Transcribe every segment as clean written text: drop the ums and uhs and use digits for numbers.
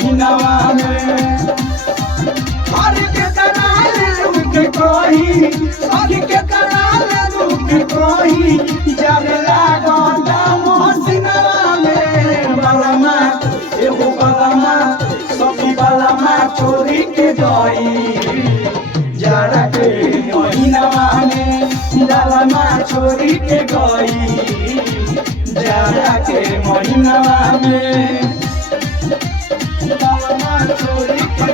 महीनावा में हर के तनाले दुख कोई सखी के तनाले दुख कोई जाने लागल मोहसिनवा में बलमा एगो बलमा सखी बलमा छोड़ी के गई जाड़ा के महीनावा में बलमा छोड़ी के गई जाड़ा के महीनावा में बलमा छोड़ी के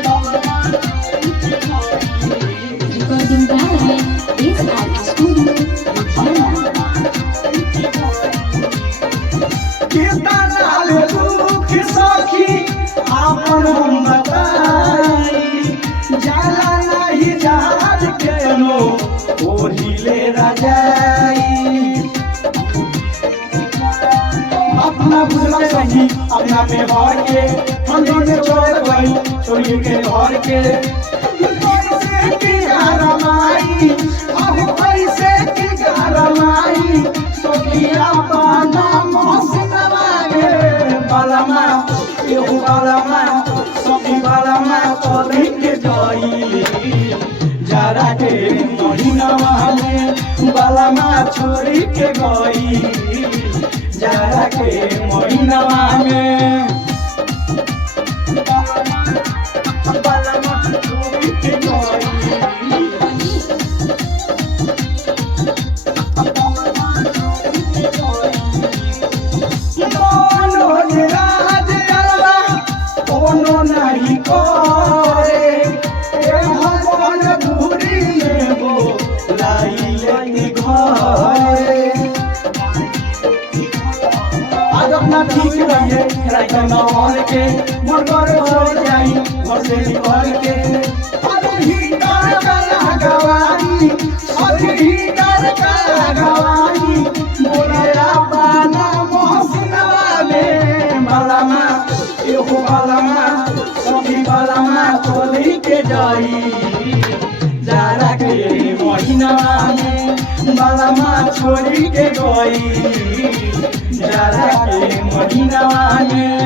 Recording by SR Studio, Jaya. कितना दुख सखी आपन हम बताई जाला नहीं जहाज के नो ओढ़िले रजाई अपना बुझल सही अपना व्यवहार के हम दोनों छोड़ गई छोड़िए के घर के पैसे की रमाई अब पैसे की रमाई सोखिया पाना मोहसिनवा गे बलमा एहू बलमा सोखी बलमा छोड़ी के गई जाड़ा के महीनावा में बलमा छोड़ी के गई जाड़ा के महीनावा में बलमा छोड़ी के गई कोनो नहीं करे भगवान घूरी लेबो लाइले घरे आज अपना ठीक रहिए राइट नौन के मन कर छोड़ जाई घर से निकल के अरे ही डर का गवाई अरे ही डर का गवाई मोरा पाना मोहसिनवा में बलमा एहू बलमा सखी बलमा छोड़ी के जाई जाड़ा के महीनावा में बलमा छोड़ी के गई जाड़ा के महीनावा में